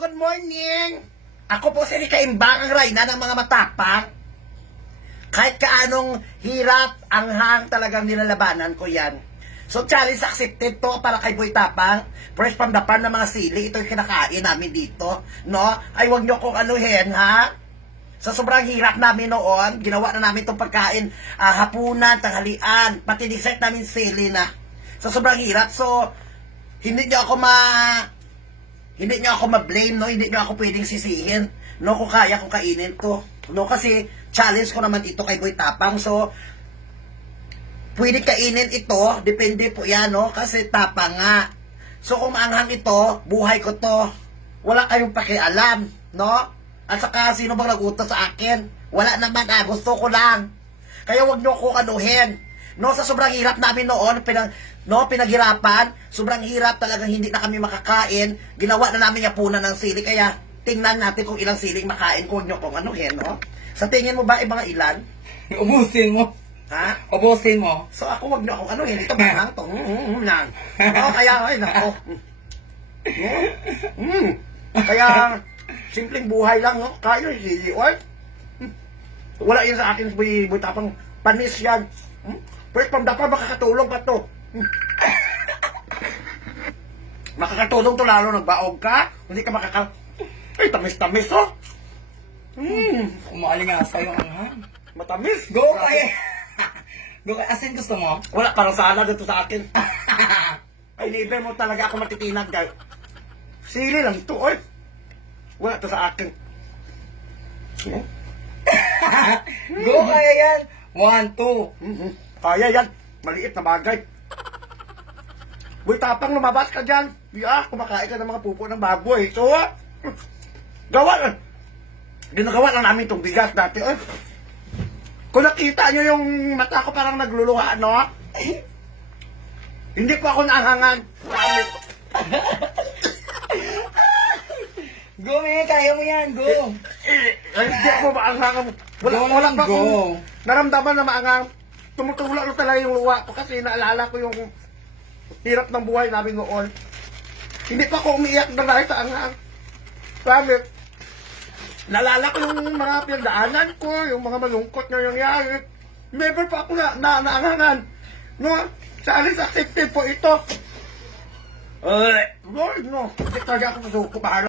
good morning! Ako po si Rika Imbang, ang rayna ng mga matapang. Kahit kaanong hirap, anghang, talagang nilalabanan ko yan. So, challenge accepted to para kay Boy Tapang. Fresh from the farm ng mga sili, ito yung kinakain namin dito. No? Ay, wag nyo kong anuhin, ha? Sa sobrang hirap namin noon, ginawa na namin itong pagkain, hapunan, tanghalian, pati dessert namin sili na. Sa sobrang hirap, so, hindi nyo ako ma-blame, no? Hindi nyo ako pwedeng sisihin, no? Kung kaya ko kainin to, no? Kasi, challenge ko naman ito kay Boy Tapang, so, pwede kainin ito, depende po yan, no? Kasi tapang nga. So, kung maanghang ito, buhay ko to. Wala kayong pakialam, no? At saka, sino bang nag-utos sa akin? Wala naman, gusto ko lang. Kaya wag nyo ko anuhin. No, sa sobrang hirap namin noon, pinaghirapan, sobrang hirap talagang hindi na kami makakain. Ginawa na namin yapunan ng sili, kaya tingnan natin kung ilang siling makain ko. Huwag nyo kong anuhin, no? Sa tingin mo ba, mga ilan? Ubusin mo. Ha? Ubusin mo. So ako, wag nyo akong anuhin. Ito ba to? Yan. O, kaya, ay, nako. Kaya, simpleng buhay lang, no? Kaya, sili, oy. Wala yan sa akin, Boy Tapang. Panis yan. First from the farm, makakatulong pa to. Makakatulong to, lalo nagbaog ka. Hindi ka ay, tamis-tamis, oh. Umaling-asa yung anghang. Matamis. Go kay! Go kay, asin gusto mo? Wala, parang sana dito sa akin. Ay, libre mo talaga ako matitinag, guys. Sili lang ito, oy. Wala to sa akin. Go kaya yan! 1, 2. Kaya yan. Maliit na bagay. Boy Tapang, lumabas ka dyan. Kumakain ka ng mga pupo ng baboy. So, gawa. Ginagawa lang namin itong bigas dati. Kung nakita nyo yung mata ko parang nagluluha, no? Hindi po ako naangangan. Go, may kaya mo yan, go! Hindi ako maangangan. Wala pa akong naramdaman na maangang. Tumutulak na talaga yung luwa ko kasi naalala ko yung hirap ng buhay namin noon. Hindi pa ako umiiyak na dahil sa anghang. Sabi, naalala ko yung mga pinagdaanan ko, yung mga malungkot na nangyari. Never pa ako naangangan. No? Sa alis accepted po ito. Lord, no. Hindi talaga ako masuko.